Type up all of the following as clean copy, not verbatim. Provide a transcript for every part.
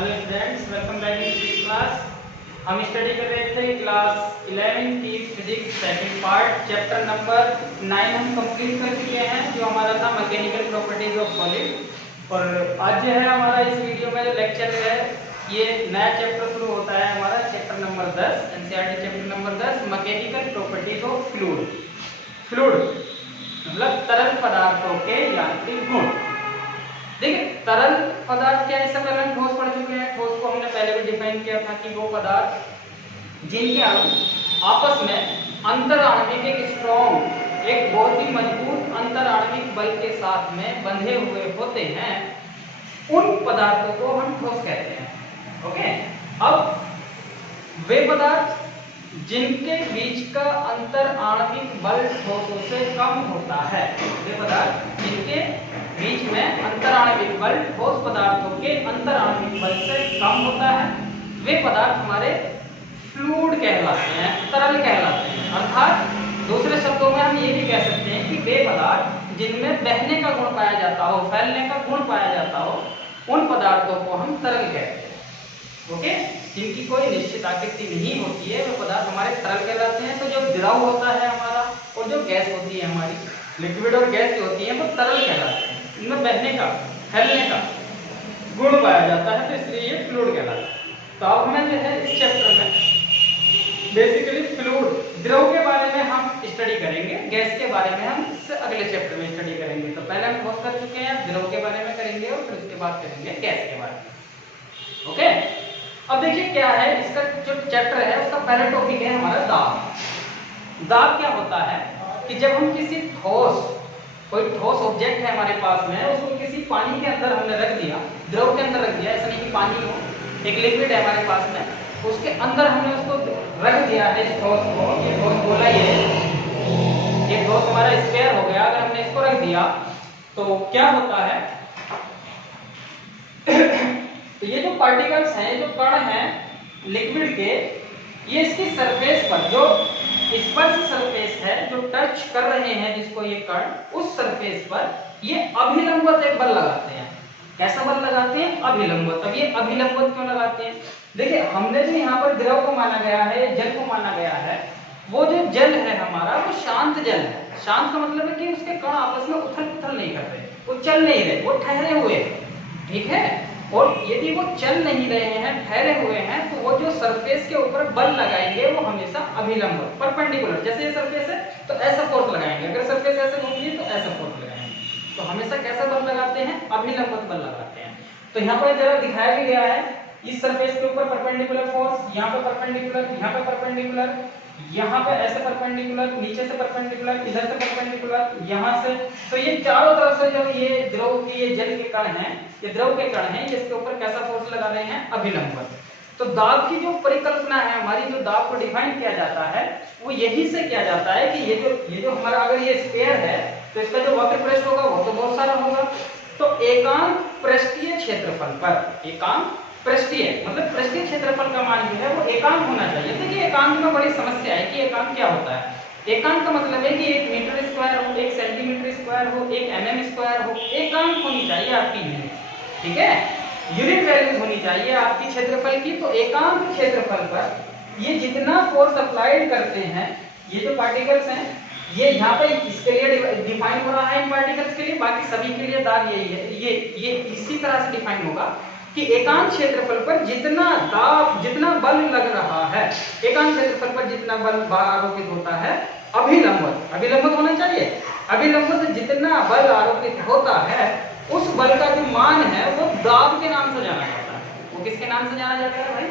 Hello friends, welcome back in this class. हम study कर रहे थे क्लास 11 की physics second part chapter number 9 हम कंप्लीट कर चुके हैं, जो हमारा था मैकेनिकल प्रॉपर्टीज ऑफ सॉलिड। और आज जो है हमारा इस वीडियो में जो लेक्चर है, ये नया चैप्टर शुरू होता है हमारा chapter number 10, NCERT chapter number 10 mechanical properties of fluid. Fluid मतलब तरल पदार्थों के यांत्रिक गुण। देखिए, तरल पदार्थ क्या है, इससे पहले हम ठोस पढ़ चुके हैं। ठोस को हमने पहले भी डिफाइन किया था कि वो पदार्थ जिनके अणु आपस में अंतर आणविक एक स्ट्रॉन्ग, एक बहुत ही मजबूत अंतर आणविक बल के साथ में बंधे हुए होते हैं, उन पदार्थों को हम ठोस कहते हैं। ओके, अब वे पदार्थ जिनके बीच का अंतर आणविक बल ठोसों से कम होता है, वे पदार्थ जिनके बीच में अंतर आणविक बल ठोस पदार्थों के अंतर आणविक बल से कम होता है, वे पदार्थ हमारे फ्लूइड कहलाते हैं, तरल कहलाते हैं। अर्थात दूसरे शब्दों में हम ये भी कह सकते हैं कि वे पदार्थ जिनमें बहने का गुण पाया जाता हो, फैलने का गुण पाया जाता हो, उन पदार्थों को हम तरल कहते हैं। ओके, जिनकी कोई निश्चित आकृति नहीं होती है, वे पदार्थ हमारे तरल कहलाते हैं। तो जो द्रव होता है हमारा और जो गैस होती है हमारी, लिक्विड और गैस जो होती है, वो तरल कहलाते हैं। इनमें बहने का, फैलने का गुण पाया जाता है, तो इसलिए ये फ्लूइड कहलाता है। तो अब हमें जो है इस चैप्टर में बेसिकली फ्लूइड, द्रव के बारे में हम स्टडी करेंगे, गैस के बारे में हम इससे अगले चैप्टर में स्टडी करेंगे। तो पहले हम ठोस कर चुके हैं, द्रव के बारे में करेंगे और फिर उसके बाद करेंगे गैस के बारे में। ओके, अब देखिए क्या है इसका जो चैप्टर है, उसका पहला टॉपिक है हमारा दाब। दाब क्या होता है कि जब हम किसी कोई ठोस ऑब्जेक्ट है हमारे पास में, उसको किसी पानी के अंदर हमने रख दिया, द्रव के अंदर रख दिया, ऐसा नहीं कि पानी हो, एक लिक्विड है हमारे पास में, उसके अंदर हमने उसको रख दिया है इस ठोस को। ये ठोस गोला ये ठोस हमारा स्फीयर हो गया। अगर हमने इसको रख दिया तो क्या होता है तो ये जो पार्टिकल्स हैं, जो कण हैं लिक्विड के, ये इसकी सरफेस पर जो स्पर्श सरफेस है, जो टच कर रहे हैं जिसको ये कण, उस सरफेस पर ये अभिलंबवत एक बल लगाते हैं। कैसा बल लगाते हैं? अभिलंबवत। अब ये अभिलंबवत क्यों लगाते हैं? देखिए, हमने जो यहाँ पर द्रव को माना गया है, जल को माना गया है, वो जो जल है हमारा, वो शांत जल है। शांत का मतलब है कि उसके कण आपस में उथल पुथल नहीं कर रहे, वो चल नहीं रहे, वो ठहरे हुए हैं। ठीक है, और यदि वो चल नहीं रहे हैं, ठहरे हुए हैं, तो वो जो सरफेस के ऊपर बल लगाएंगे वो हमेशा अभिलंब, परपेंडिकुलर। जैसे ये सरफेस है तो ऐसा फोर्स लगाएंगे, अगर सरफेस ऐसे घूमती है तो ऐसा फोर्स लगाएंगे। तो हमेशा कैसा बल लगाते हैं? अभिलंब बल लगाते हैं। तो यहाँ पर जरा दिखाया भी गया है, इस सरफेस के ऊपर परपेंडिकुलर फोर्स, यहाँ पे परपेंडिकुलर, यहाँ पे परपेंडिकुलर, यहाँ पे ऐसे परपेंडिकुलर, नीचे से परपेंडिकुलर, इधर से परपेंडिकुलर, यहाँ से। तो ये चारों तरफ से जो ये द्रव की, ये जल के कण हैं, ये द्रव के कण हैं, इसके ऊपर कैसा फोर्स लगा रहे हैं? अभिलंब। तो दाब की जो परिकल्पना है हमारी, जो दाब को डिफाइन किया जाता है, वो यही से किया जाता है कि ये जो हमारा, अगर ये स्फीयर है तो इसका जो वक्र पृष्ठ होगा वो तो बहुत सारा होगा। तो एकांक पृष्ठीय क्षेत्रफल पर, एकांक पृष्ठीय मतलब पृष्ठीय क्षेत्रफल का मान जो है वो एकांक होना चाहिए। देखिए, एकांक में बड़ी समस्या है कि एकांक क्या होता है। एकांक का मतलब है कि 1 मीटर स्क्वायर हो, 1 सेंटीमीटर स्क्वायर हो, 1 mm स्क्वायर हो, एकांक होनी चाहिए आपकी यूनिट। ठीक है, यूनिट वैल्यूज होनी चाहिए आपकी क्षेत्रफल की। तो एकांक क्षेत्रफल पर ये जितना फोर्स अप्लाइड करते हैं, ये जो पार्टिकल्स हैं, ये यहाँ पे इसके लिए डिफाइन हो रहा है, इन पार्टिकल्स के लिए, बाकी सभी के लिए दाब यही है। ये इसी तरह से डिफाइन होगा कि एकांक क्षेत्रफल पर जितना दाब, जितना बल लग रहा है, एकांक क्षेत्रफल पर जितना बल आरोपित होता है, अभिलंबवत होना चाहिए। अभिलंबवत जितना बल आरोपित होता है, उस बल का जो मान है वो दाब के नाम से जाना जाता है। वो किसके नाम से जाना जाता है भाई?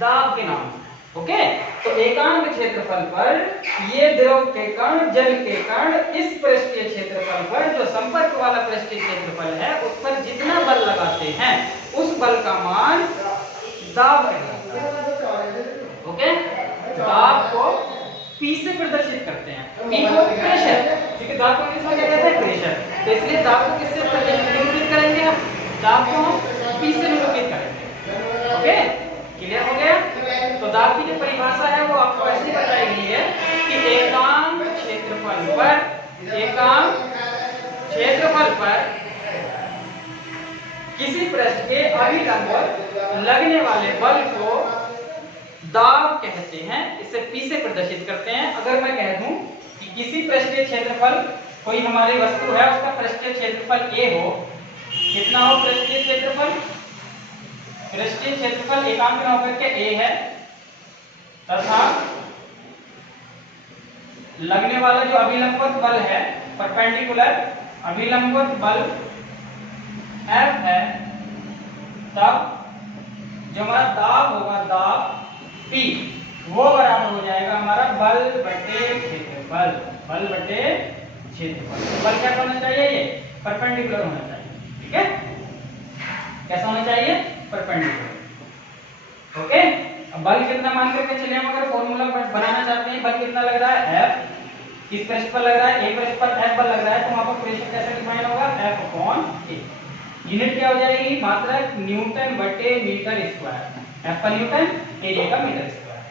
दाब के नाम से। ओके, तो एकांक क्षेत्रफल पर ये द्रव के कण, जल के कण, इस पृष्ठीय क्षेत्रफल पर, जो संपर्क वाला पृष्ठीय क्षेत्रफल है, उस पर जितना बल लगाते हैं, उस बल का मान दाब कहलाता है। ओके, दाब को P से प्रदर्शित करते हैं। P को प्रेशर, क्योंकि दाब को इंग्लिश में क्या कहते हैं? प्रेशर। तो इसलिए दाब को किससे निरूपित करेंगे हम? दाब को P से निरूपित करेंगे। ओके, क्लियर हो गया? तो दाब की जो परिभाषा है वो आपको ऐसी बताई गई है कि एकांक क्षेत्रफल पर, एकांक क्षेत्रफल पर किसी पृष्ठ के अभिलंब लगने वाले बल को दाब कहते हैं। इसे P से प्रदर्शित करते हैं। अगर मैं कह दूं कि किसी पृष्ठीय क्षेत्रफल, कोई हमारी वस्तु है उसका पृष्ठीय क्षेत्रफल A हो, कितना हो पृष्ठीय क्षेत्रफल? पृष्ठीय क्षेत्रफल एकांक होकर के A है, तथा लगने वाला जो अभिलंबवत बल है, परपेंडिकुलर अभिलंबवत बल F है, तब जो हमारा दाब होगा, दाब P, वो बराबर हो जाएगा हमारा बल बटे क्षेत्रफल। बल बटे क्षेत्रफल। बल क्या होना चाहिए? ये परपेंडिकुलर होना चाहिए। ठीक है, कैसा होना चाहिए? परपेंडिकुलर। ओके, अब बल कितना मान करके चले, हम अगर फॉर्मूला बनाना चाहते हैं, बल कितना लग रहा है? F। किस पृष्ठ पर लग रहा है? A पृष्ठ पर F बल लग रहा है, तो वहां पर प्रेशर कैसे डिफाइन होगा? F/A। यूनिट क्या हो जाएगी? मात्रक न्यूटन बटे मीटर स्क्वायर। F का न्यूटन, एरिया का मीटर स्क्वायर।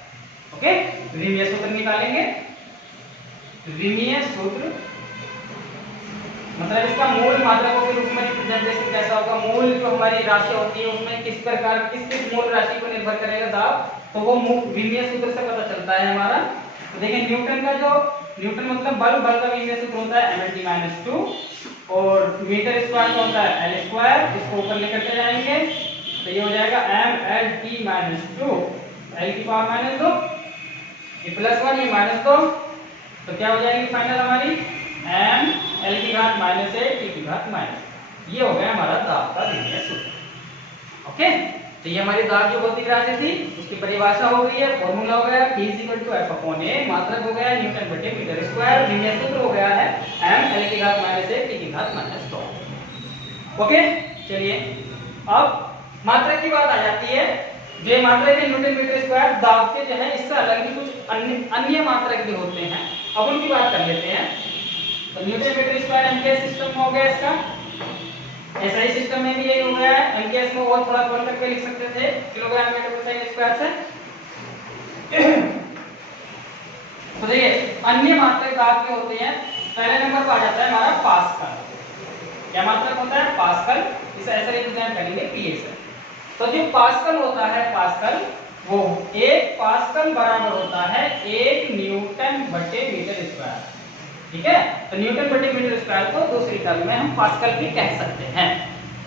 ओके, रीमिय सूत्र निकालेंगे। रीमिय सूत्र मतलब इसका मूल मात्रकों के रूप में रिप्रेजेंटेशन कैसा होगा? मूल जो हमारी राशि होती है उसमें किस प्रकार किस मूल राशि पर निर्भर करेगा दाब, तो वो रीमिय सूत्र से पता चलता है हमारा। तो देखिए न्यूटन का जो न्यूटन मतलब बल का रीमिय सूत्र होता है mnt-2 और मीटर स्क्वायर का होता है L स्क्वायर। इसको ऊपर लेकर के जाएंगे तो ये हो जाएगा mlt-2 L की पावर -2, ये +1 ये -2, तो क्या हो जाएगी फाइनल हमारी m L की घात -1 t की घात -। ये हो गया हमारा दाब का रीमिय सूत्र। ओके, तो ये हमारी दाब जो भौतिक राशि थी उसकी परिभाषा हो गई है, फॉर्मूला हो गया P = F/A, मात्रक हो गया न्यूटन बटे मीटर स्क्वायर, रीमिय सूत्र हो गया है m L की घात -1 t की घात -2। ओके, चलिए अब मात्रक की बात आ जाती है। जो मात्रक है न्यूटन मीटर स्क्वायर, दाब के जो है इससे अलग भी कुछ अन्य मात्रक भी होते हैं, अब उनकी बात कर लेते हैं। तो newton meter square MKS system हो गया इसका, एसआई सिस्टम में भी यही हो गया है। एमकेएस में और थोड़ा बोल करके लिख सकते थे किलोग्राम मीटर पर सेकंड स्क्वायर से। तो देखिए अन्य मात्रक दाब के होते हैं। पहले नंबर पर आ जाता है हमारा पास्कल। क्या मात्रक होता है? पास्कल। इसे ऐसे रिप्रेजेंट करेंगे पीए से। तो जो पास्कल होता है, पास्कल, वो 1 पास्कल बराबर होता है 1 न्यूटन बटे मीटर स्क्वायर। ठीक है, तो न्यूटन बटे मीटर स्क्वायर को दूसरी टर्म में हम पास्कल भी कह सकते हैं।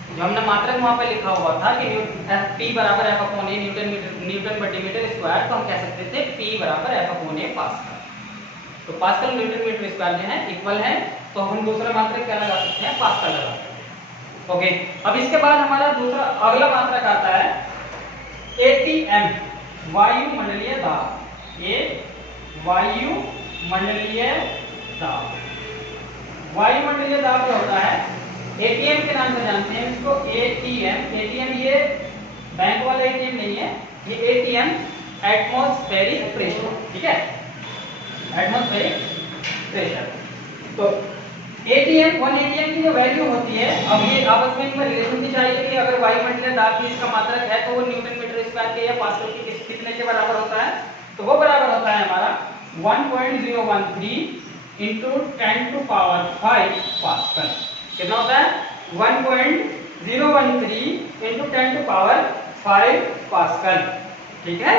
जो हमने मात्रक वहां पे लिखा हुआ था कि P बराबर F/A न्यूटन बटे मीटर स्क्वायर, तो हम कह सकते थे P बराबर F/A पास्कल। तो पास्कल न्यूटन मीटर स्क्वायर जो है इक्वल है, तो हम दूसरा मात्रक क्या लगा सकते हैं? पास्कल लगा सकते हैं। ओके, अब इसके बाद हमारा दूसरा अगला मात्रक आता है ATM, वायुमंडलीय दाब। ये वायुमंडलीय दाब, वायुमंडलीय दाब जो होता है एटीएम के नाम से जानते हैं इसको। एटीएम ये बैंक वाला एटीएम नहीं है, ये एटीएम एटमॉस्फेरिक प्रेशर। ठीक है, एटमॉस्फेरिक प्रेशर। तो एटीएम 1 एटीएम की जो वैल्यू होती है, अब ये आपस में इनमें रिलेशन भी चाहिए कि अगर वायुमंडलीय दाब की इसका मात्रक है तो वो न्यूटन मीटर स्क्वायर के या पास्कल के कितने के बराबर होता है? तो वो बराबर होता है हमारा 1.013 into 10⁵ पास्कल। कितना होता है? 1.013 into 10⁵ पास्कल। ठीक है,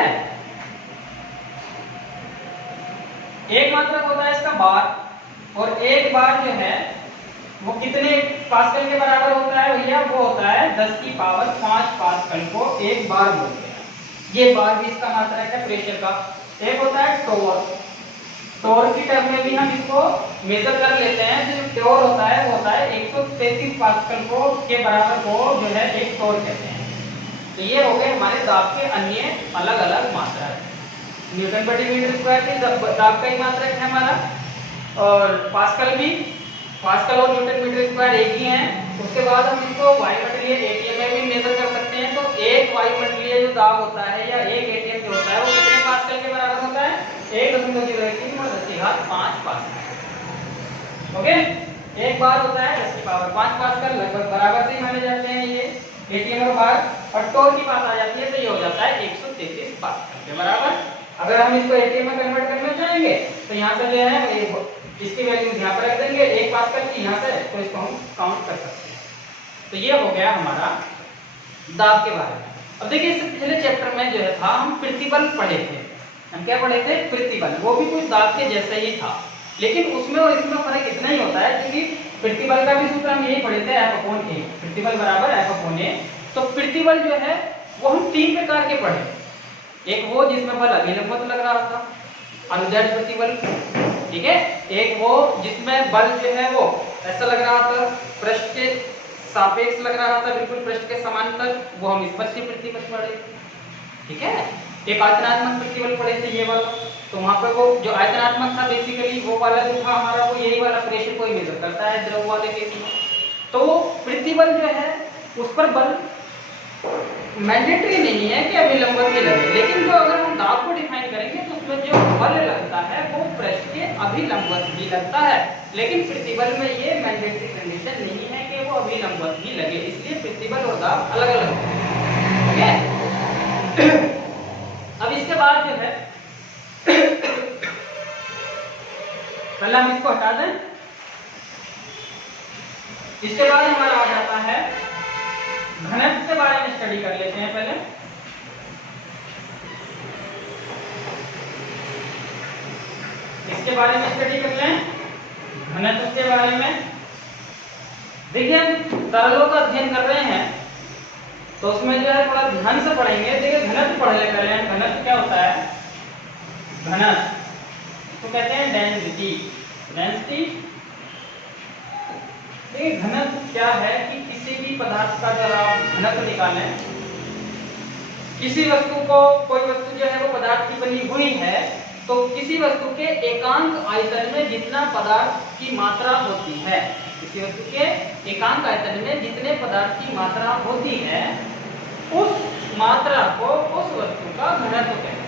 एक मात्रक होता है इसका बार, और एक बार जो है वो कितने पास्कल के बराबर होता है भैया? वो होता है 10⁵ पास्कल को एक बार बोलते हैं। ये बार भी इसका मात्रक है प्रेशर का। एक होता है टॉर्क, टॉर्क की टर्म में भी हम इसको मेजर कर लेते हैं। जो टॉर्क होता है वो होता है 133 पास्कल को के बराबर को जो है एक टॉर्क कहते हैं। तो ये हो गए हमारे दाब के अन्य अलग अलग मात्रक। न्यूटन बटे मीटर स्क्वायर की दाब का ही मात्रक है हमारा, और पास्कल भी, पास्कल और न्यूटन मीटर स्क्वायर एक ही हैं। उसके बाद हम इसको वायुमंडलीय एटीएम में भी मेजर कर सकते हैं। तो एक वायुमंडलीय जो दाब होता है या एक एटीएम जो होता है वो कितने पास्कल के बराबर होता है? 1.013 और 10⁵ पास्कल। ओके, एक बार होता है 10⁵ पास्कल, लगभग बराबर से ही माने जाते हैं ये एटीएम और बार। और टॉर्क की बात आ जाती है तो ये हो जाता है 133 पास्कल के बराबर। अगर हम इसको एटीएम में कन्वर्ट करना चाहेंगे तो यहाँ से जो है इसकी वैल्यू यहाँ पर रख देंगे 1 पास्कल की यहाँ से, तो इसको हम काउंट कर सकते हैं। तो ये हो गया हमारा दाब के बारे में। अब देखिए इससे पिछले चैप्टर में जो है था हम प्रतिबल पढ़े थे। हम क्या पढ़े थे? प्रतिबल। वो भी कुछ दाब के जैसा ही था, लेकिन उसमें और इसमें फर्क इतना ही होता है क्योंकि प्रतिबल का भी सूत्र हम यही पढ़े थे, F/A, प्रतिबल बराबर F/A। तो प्रतिबल जो है वो हम 3 प्रकार के पढ़े। एक वो जिसमें बल अभिलंबवत लग रहा था, अनुदैर्ध्य प्रतिबल, ठीक है। एक वो जिसमें बल जो है वो ऐसा लग रहा था, पृष्ठ के सापेक्ष लग रहा था, बिल्कुल पृष्ठ के समांतर, वो हम स्पर्शीय प्रतिबल पढ़े, ठीक है। एक आयतनात्मक प्रतिबल पढ़े थे, ये वाला। तो वहां पर वो जो आयतनात्मक था बेसिकली वो वाला जो था हमारा, वो यही वाला प्रेशर को ही मेजर करता है द्रव वाले केस में। तो प्रतिबल जो है उस पर बल मैंडेटरी नहीं है कि अभिलंबन ही लगे, लेकिन जो अगर हम दाब को डिफाइन करेंगे तो उसमें जो बल लगता है वो पृष्ठ के अभिलंबवत ही लगता है, लेकिन प्रतिबल में ये मैंडेटरी कंडीशन नहीं है कि वो अभिलंबवत ही लगे, इसलिए प्रतिबल और दाब अलग अलग है, ठीक है। अब इसके बाद जो है पहले हम इसको हटा दें, इसके बाद हमारा आ जाता है घनत्व के बारे में स्टडी कर लेते हैं पहले। इसके बारे में स्टडी कर लें, घनत्व के बारे में। देखिए हम तरलों का अध्ययन कर रहे हैं तो उसमें जो है थोड़ा ध्यान से पढ़ेंगे। देखिए घनत्व पढ़ ले पहले हम। घनत्व क्या होता है? घनत्व तो कहते हैं डेंसिटी। डेंसिटी देखिए घनत्व क्या है कि किसी भी पदार्थ का जब आप घनत्व निकालें, किसी वस्तु को, कोई वस्तु जो है वो पदार्थ की बनी हुई है, तो किसी वस्तु के एकांक आयतन में जितना पदार्थ की मात्रा होती है, किसी वस्तु के एकांक आयतन में जितने पदार्थ की मात्रा होती है, उस मात्रा को उस वस्तु का घनत्व कहते हैं।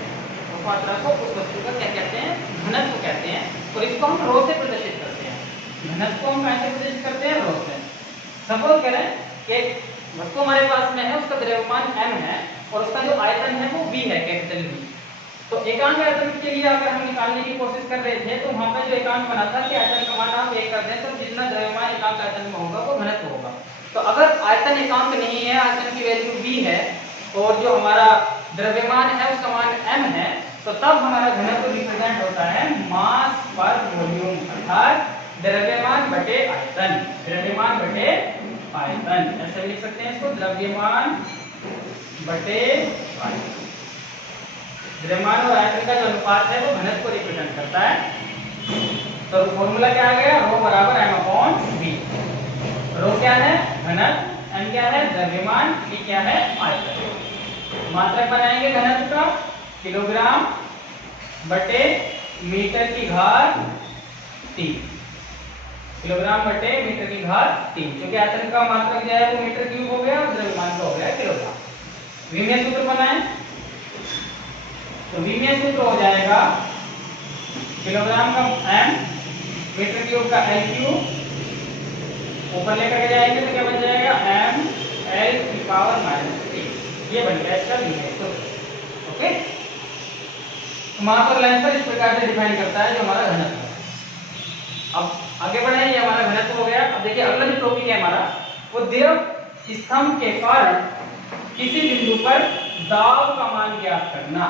उस मात्रा को उस वस्तु का क्या कहते हैं? घनत्व कहते हैं। और इसको हम रो से प्रदर्शित करते हैं। घनत्व को हम कैसे प्रदर्शित करते हैं? रो से। सपोज करें कि वस्तु हमारे पास में है, उसका द्रव्यमान m है और उसका जो आयतन है वो v है, कैपिटल V। तो एकांक आयतन के लिए अगर हम निकालने की कोशिश कर रहे थे तो वहां पे जो एकांक बना था कि आयतन का मान आप 1 कर दें तो जितना द्रव्यमान एकांक आयतन में होगा वो घनत्व होगा। तो अगर आयतन एकांक नहीं है, आयतन की वैल्यू v है और जो हमारा द्रव्यमान है उसका मान m है, तो तब हमारा घनत्व रिप्रेजेंट होता है मास पर वॉल्यूम, अर्थात द्रव्यमान बटे आयतन। द्रव्यमान बटे आयतन ऐसे लिख सकते हैं इसको, द्रव्यमान बटे आयतन। द्रव्यमान और आयतन का जो अनुपात है वो घनत्व को रिप्रेजेंट करता है। तो फॉर्मूला क्या आ गया? रो बराबर m/v। रो क्या है? घनत्व, m क्या है? द्रव्यमान, v क्या है? आयतन। मात्रक बनाएंगे घनत्व का, किलोग्राम बटे मीटर की घात 3। किलोग्राम बटे मीटर की घात 3, क्योंकि आयतन का मात्रक जो है वो मीटर क्यूब हो गया और द्रव्यमान का हो गया किलोग्राम। v में सूत्र बनाएं तो v में सूत्र हो जाएगा किलोग्राम का m, मीटर क्यूब का l क्यूब, ऊपर लेकर के जाएंगे तो क्या बन जाएगा? m l की पावर -3। ये बन गया इसका v में सूत्र। ओके, वहां पर लाइन पर इस प्रकार से डिफाइन करता है जो हमारा घनत्व है। अब आगे बढ़े, ये हमारा घनत्व हो गया। अब देखिए अगला जो टॉपिक है हमारा वो द्रव स्तंभ के कारण किसी बिंदु पर दाब का मान ज्ञात करना।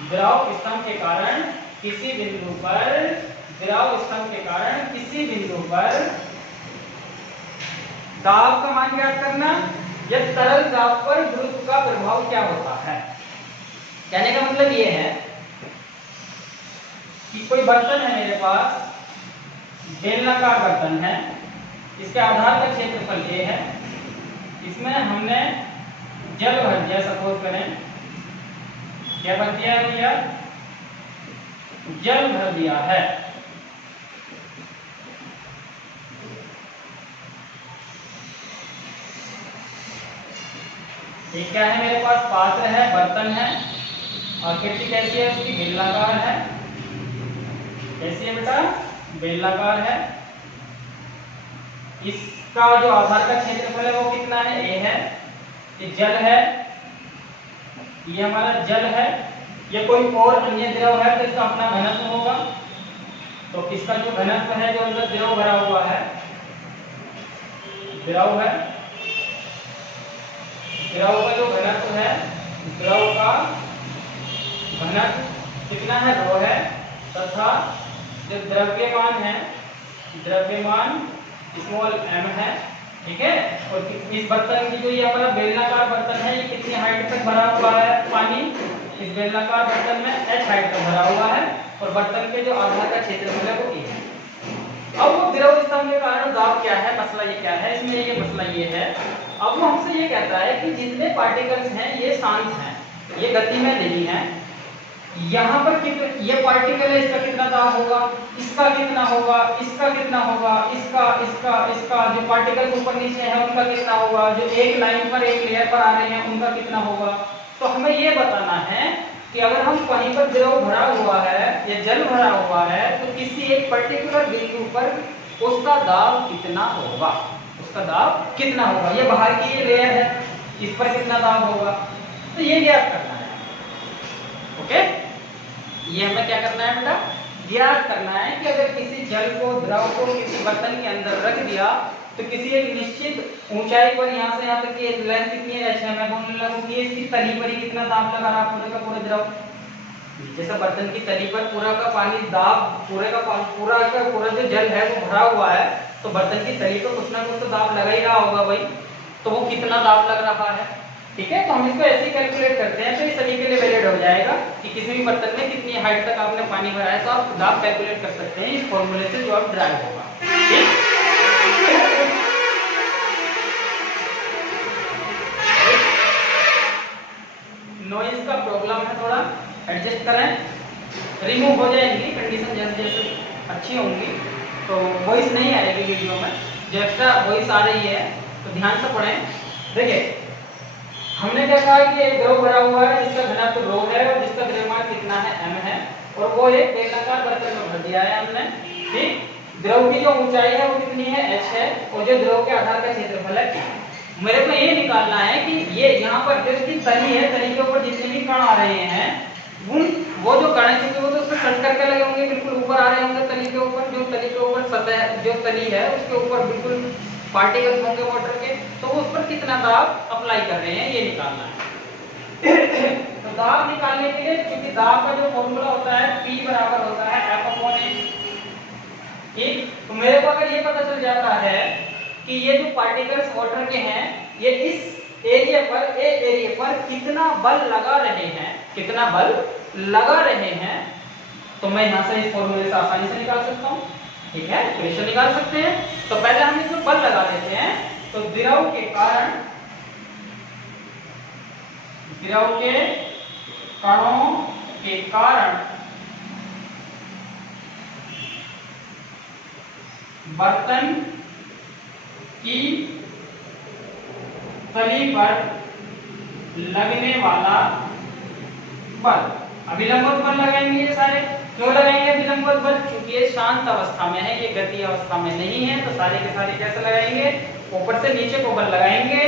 द्रव स्तंभ के कारण किसी बिंदु पर, द्रव स्तंभ के कारण किसी बिंदु पर दाब का मान ज्ञात करना या तरल दाब पर गुरुत्व का प्रभाव क्या होता है। कहने का मतलब ये है कि कोई बर्तन है मेरे पास, बेलनाकार बर्तन है, इसके आधार का क्षेत्रफल ये है, इसमें हमने जल भर दिया, सपोज करें क्या भर दिया है भैया? जल भर दिया है। ये क्या है? मेरे पास पात्र है, बर्तन है, और कृति कैसी है उसकी? बेलनाकार है। कैसी है बेटा? बेलनाकार है। इसका जो आधार का क्षेत्रफल है वो कितना है? a है। ये जल है, ये हमारा जल है। ये कोई और अन्य द्रव है तो इसका अपना घनत्व होगा। तो इसका जो घनत्व है, जो अंदर द्रव भरा हुआ है, द्रव है, द्रव का जो घनत्व है, द्रव का घनत्व कितना है, रो है, तथा जो द्रव्यमान है, द्रव्यमान स्मॉल m है, ठीक है। और इस बर्तन की जो ये हमारा बेलनाकार बर्तन है, ये कितनी हाइट तक भरा हुआ है पानी, इस बेलनाकार बर्तन में h हाइट तक भरा हुआ है, और बर्तन के जो आधार का क्षेत्रफल है वो e है। अब वो द्रव स्तंभ के कारण दाब क्या है, मसला ये क्या है, इसमें ये मसला ये है, अब वो हमसे ये कहता है कि जितने पार्टिकल्स हैं ये शांत हैं, ये गति में नहीं है, यहाँ पर कितने ये पार्टिकल है, इसका कितना दाब होगा, इसका कितना होगा, इसका कितना होगा, इसका इसका इसका जो पार्टिकल ऊपर नीचे है उनका कितना होगा, जो एक लाइन पर एक लेयर पर आ रहे हैं उनका कितना होगा। तो हमें ये बताना है कि अगर हम कहीं पर द्रव भरा हुआ है या जल भरा हुआ है तो किसी एक पर्टिकुलर बिंदु पर उसका दाब कितना होगा, उसका दाब कितना होगा। ये बाहर की ये लेयर है, इस पर कितना दाब होगा, तो ये ज्ञात करना है। ओके, ये हमें क्या करना है बेटा, ज्ञात करना है कि अगर किसी जल को, द्रव को किसी बर्तन के अंदर रख दिया तो किसी एक निश्चित ऊंचाई पर, यहाँ से यहाँ तक की लेंथ कितनी है, जैसे मैं बोलने लगूं कि इसकी तली पर ही कितना दाब लगा रहा पूरे का पूरे द्रव, जैसे बर्तन की तली पर पूरा का पानी दाब, पूरे का पूरा का पूरा जो जल है वो भरा हुआ है, तो बर्तन की तली पर कुछ ना कुछ तो दाब लगा ही रहा होगा भाई, तो वो कितना दाब लग रहा है, ठीक है। तो हम इसको ऐसे ही कैलकुलेट करते हैं, तो ये सभी के लिए वैलिड हो जाएगा कि किसी भी बर्तन में कितनी हाइट तक आपने पानी भरा है, तो आप दाब कैलकुलेट कर सकते हैं इस फॉर्मूले से जो आप ड्राइव होगा, ठीक। नॉइज का प्रॉब्लम है, थोड़ा एडजस्ट करें, रिमूव हो जाएंगी कंडीशन जैसे जैसे अच्छी होंगी, तो वॉइस नहीं आएगी वीडियो में, जो एक्स्ट्रा वॉइस आ रही है तो ध्यान से पढ़ें। देखिए हमने क्या कहा कि एक द्रव भरा हुआ है जिसका घनत्व रो है और जिसका द्रव्यमान कितना है m है, और वो एक बेलनाकार बर्तन में भर दिया है हमने, ठीक। द्रव की जो ऊंचाई है वो कितनी है, h है, और जो द्रव के आधार का क्षेत्रफल है t। मेरे को ये निकालना है कि ये यहाँ पर जो इसकी तली है, तली के ऊपर जितने भी कण आ रहे हैं वो जो कण है, क्योंकि वो तो उसमें कट करके लगे होंगे, बिल्कुल ऊपर आ रहे होंगे तली के ऊपर, जो तली के ऊपर सतह जो तली है उसके ऊपर बिल्कुल पार्टिकल्स होंगे वाटर के, तो वो उस पर कितना दाब अप्लाई कर रहे हैं ये निकालना है। तो दाब निकालने के लिए, क्योंकि दाब का जो फॉर्मूला होता है P बराबर होता है F/A, ठीक। तो मेरे को अगर ये पता चल जाता है कि ये जो पार्टिकल्स वाटर के हैं ये इस एरिया पर, ए एरिया पर कितना बल लगा रहे हैं, कितना बल लगा रहे हैं, तो मैं यहाँ से इस फॉर्मूले से आसानी से निकाल सकता हूँ, ठीक है, प्रेशर निकाल सकते हैं। तो पहले हम इसमें बल लगा देते हैं, तो द्रव के कारण, द्रव के कणों के कारण बर्तन की तली पर लगने वाला बल, अभिलंबवत बल लगाएंगे, ये सारे क्यों लगाएंगे अभिलंबवत बल, क्योंकि ये शांत अवस्था में है, ये गति अवस्था में नहीं है, तो सारे के सारे कैसे लगाएंगे, ऊपर से नीचे को बल लगाएंगे,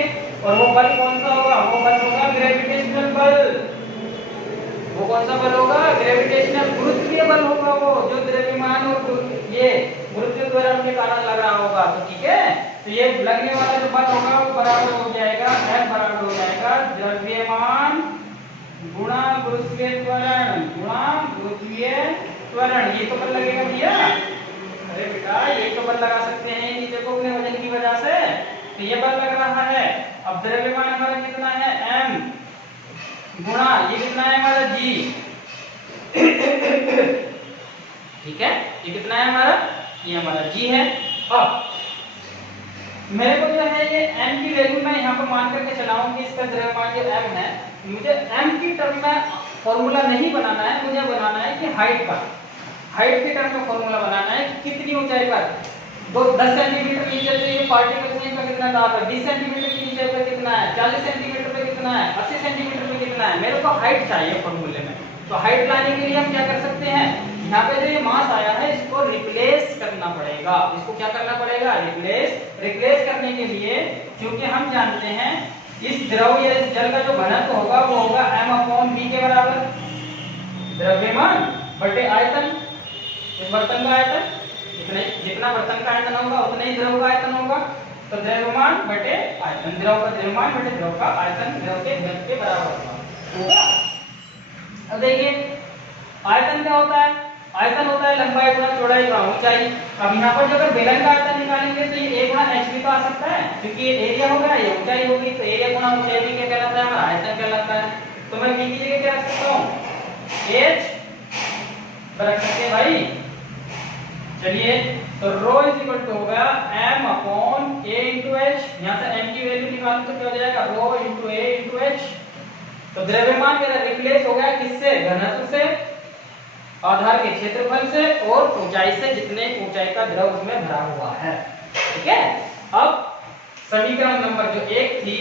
और वो बल कौन सा होगा, वो बल होगा ग्रेविटेशनल बल। वो कौन सा बल होगा, ग्रेविटेशनल, गुरुत्वीय बल होगा, वो जो द्रव्यमान और ये गुरुत्वीय त्वरण के कारण लग रहा होगा, तो ठीक है। तो ये लगने वाला जो बल होगा वो बराबर हो जाएगा, F बराबर हो जाएगा द्रव्यमान गुणा गुरुत्वीय त्वरण, गुणा गुरुत्वीय त्वरण। ये तो बल लगेगा भैया, अरे बेटा ये तो बल लगा सकते हैं नीचे को अपने वजन की वजह से, तो ये बल लग रहा है। अब द्रव्यमान हमारा कितना है, m, गुणा ये कितना है हमारा g, ठीक है, ये कितना है हमारा, ये हमारा g है। अब मेरे को जो है ये m की वैल्यू मैं यहाँ पर मान करके चलाऊं कि इसका द्रव्यमान जो m है, मुझे m की टर्म में फॉर्मूला नहीं बनाना है, मुझे बनाना है कि हाइट पर, हाइट के टर्म में फॉर्मूला बनाना है, कितनी ऊंचाई पर, 10 सेंटीमीटर नीचे से ये पार्टिकल्स हैं, इनका कितना दाब है, 20 सेंटीमीटर की नीचे पे कितना है, 40 सेंटीमीटर पे कितना है, 80 सेंटीमीटर पे कितना है, मेरे को हाइट चाहिए फॉर्मूले में। तो हाइट लाने के लिए हम क्या कर सकते हैं, यहाँ पे जो ये मास आया है इसको रिप्लेस करना पड़ेगा, इसको क्या करना पड़ेगा, रिप्लेस करने के लिए, क्योंकि हम जानते हैं इस द्रव या इस जल का जो घनत्व होगा वो होगा m/v के बराबर, द्रव्यमान बटे आयतन, इस बर्तन का आयतन, जितना बर्तन का आयतन होगा उतना ही द्रव का आयतन होगा, तो द्रव्यमान बटे आयतन, द्रव का द्रव्यमान बटे द्रव का आयतन द्रव के घनत्व के बराबर होगा। अब देखिए आयतन क्या होता है, आयतन होता है लंबाई गुणा चौड़ाई गुणा ऊंचाई। अब यहाँ पर जो अगर बेलन का आयतन निकालेंगे तो ये a गुणा h भी तो आ सकता है, क्योंकि ये एरिया होगा, ये ऊंचाई होगी, तो एरिया गुणा ऊंचाई भी क्या कहलाता है, हमारा आयतन कहलाता है। तो मैं v की जगह क्या रख सकता हूँ, h रख सकते हैं भाई। चलिए तो ρ हो गया m upon a into h, यहाँ से m की वैल्यू निकालूं तो क्या हो जाएगा, ρ इंटू a इंटू h। तो द्रव्यमान मेरा रिप्लेस हो गया किससे, घनत्व से, आधार के क्षेत्रफल से और ऊंचाई से, जितने ऊंचाई का द्रव उसमें भरा हुआ है। ठीक है, अब समीकरण नंबर जो 1 थी,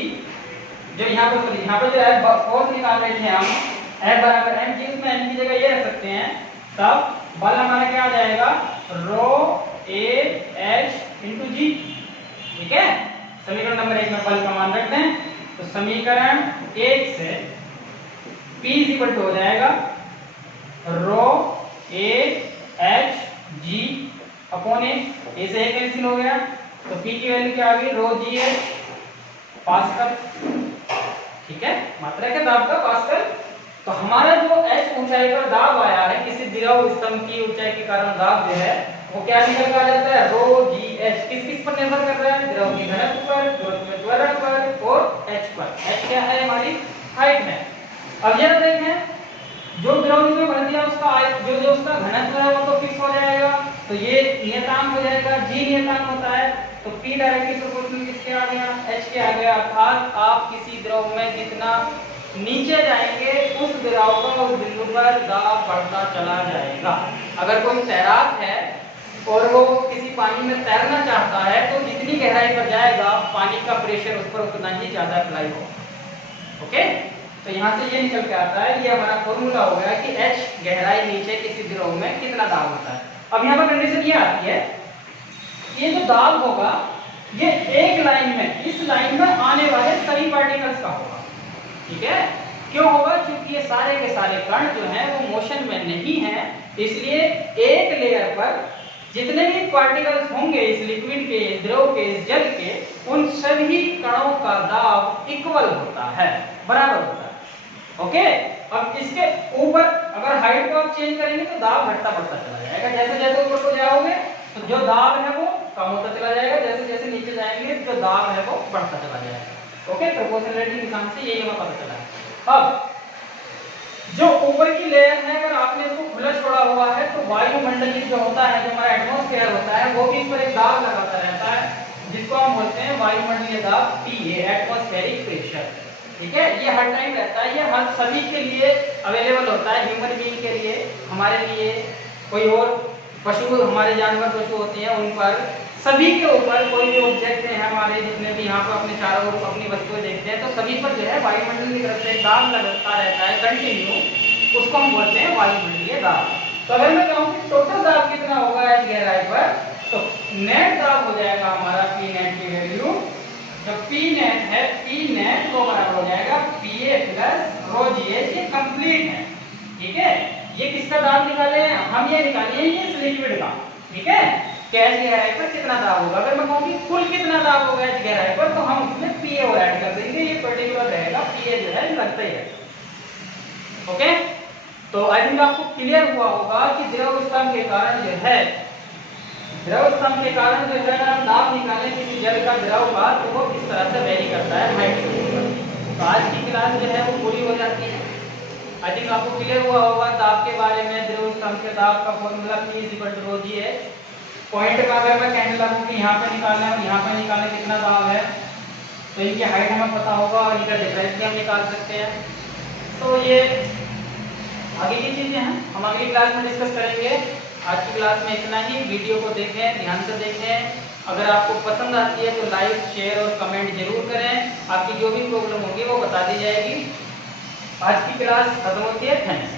जो यहाँ पर जो है फोर्स निकाल रहे थे हम, F बराबर m जी, उसमें m की जगह ये रख सकते हैं, तब बल हमारा क्या आ जाएगा, रो a h इंटू जी। ठीक है, समीकरण नंबर 1 में बल का मान रखते हैं, तो समीकरण 1 से P इक्वल टू हो जाएगा रो ए एच जी अपॉन ए से एक कैंसिल हो गया, तो P की वैल्यू क्या आ गई, रो जी एच पास्कल। ठीक है, मात्रा के दाब का पास्कल। तो हमारा जो h ऊंचाई पर दाब आया है किसी द्रव स्तंभ की ऊंचाई के कारण दाब जो है वो क्या निकल कर आ जाता है, रो जी एच। किस किस पर निर्भर कर रहा है, द्रव की घनत्व पर, द्रव में त्वरण पर और h पर। h क्या है, हमारी हाइट है। अब यह देखें जो द्रव में भर दिया उसका जो उसका घनत्व है वो तो फिक्स हो जाएगा, तो ये नियतांक हो जाएगा, जी नियतांक होता है, तो P डायरेक्टली प्रोपोर्शनल किसके आ गया, h के आ गया। अर्थात आप किसी द्रव में जितना नीचे जाएंगे उस द्रव का उस बिंदु पर दाब बढ़ता चला जाएगा। अगर कोई तैराक है और वो किसी पानी में तैरना चाहता है तो जितनी गहराई पर जाएगा पानी का प्रेशर उस पर उतना ही ज्यादा अप्लाई होगा। ओके, तो यहाँ से ये निकल के आता है, ये हमारा फॉर्मूला हो गया कि h गहराई नीचे किसी द्रव में कितना दाब होता है। अब यहाँ पर कंडीशन ये आती है, ये जो दाब होगा ये एक लाइन में, इस लाइन में आने वाले सभी पार्टिकल्स का होगा। ठीक है, क्यों होगा, क्योंकि ये सारे के सारे कण जो हैं वो मोशन में नहीं है, इसलिए एक लेयर पर जितने भी पार्टिकल्स होंगे इस लिक्विड के, द्रव के, इस जल के, उन सभी कणों का दाब इक्वल होता है, बराबर होता है। ओके, अब इसके ऊपर अगर हाइट को आप चेंज करेंगे तो दाब घटता बढ़ता चला जाएगा। जैसे जैसे ऊपर को जाओगे तो जो दाब है वो कम होता चला जाएगा, जैसे जैसे नीचे जाएंगे जो दाब है वो बढ़ता चला जाएगा। ओके, प्रोपोर्शनलिटी के हिसाब से यही हमें पता चला है। अब जो ऊपर की लेयर है अगर आपने इसको खुला छोड़ा हुआ है तो वायुमंडलीय जो होता है, जो हमारा एटमॉस्फेयर होता है, वो भी इस पर एक दाब लगाता रहता है, जिसको हम बोलते हैं वायुमंडलीय दाब, PA एटमॉस्फेरिक प्रेशर। ठीक है, ये हर टाइम रहता है, ये हर सभी के लिए अवेलेबल होता है, ह्यूमन बीइंग के लिए, हमारे लिए, कोई और पशु, हमारे जानवर पशु होते हैं उन पर, सभी के ऊपर कोई भी ऑब्जेक्ट है हमारे, जितने भी यहाँ पर अपने चारों ओर अपनी वस्तुएं देखते हैं तो सभी पर जो है वायुमंडल की तरफ से दाब लगता रहता है कंटिन्यू, उसको हम बोलते हैं वायुमंडलीय दाब। तो अगर मैं कहूँ कि टोटल दाब कितना होगा h गहराई पर, तो नेट दाब हो जाएगा हमारा P नेट की वैल्यू, जो P नेट है, P नेट वो बराबर हो जाएगा PA प्लस रो जी एच। ये कंप्लीट है। ठीक है, ये किसका दाब निकाले हैं हम, ये निकाले हैं इस लिक्विड का। ठीक है, कि h गहराई पर कितना दाब होगा। अगर मैं कहूँ कि कुल कितना दाब होगा h गहराई पर, तो हम उसमें PA और ऐड कर देंगे, ये पर्टिकुलर रहेगा, PA जो है लगता ही है। ओके, तो आई थिंक आपको क्लियर हुआ होगा कि द्रव स्तंभ के कारण जो है, द्रव स्तंभ के कारण जो है अगर हम दाब निकालें किसी जल का, द्रव का, तो वो किस तरह से वेरी करता है हाइट के ऊपर। तो आज की क्लास जो है वो पूरी हो जाती है। आई थिंक आपको क्लियर हुआ होगा दाब के बारे में, द्रव स्तंभ के दाब का फॉर्मूला P = ρg है। पॉइंट का अगर मैं कहने लगूं कि यहाँ पे निकालना है, यहाँ पे निकालना कितना दाब है, तो इनकी हाइट हमें पता होगा और इनका डिफरेंस भी हम निकाल सकते हैं। तो ये आगे की चीजें हैं, हम अगली क्लास में डिस्कस करेंगे। आज की क्लास में इतना ही। वीडियो को देखें, ध्यान से देखें। अगर आपको पसंद आती है तो लाइक, शेयर और कमेंट जरूर करें। आपकी जो भी प्रॉब्लम होगी वो बता दी जाएगी। आज की क्लास खत्म होती है। थैंक्स।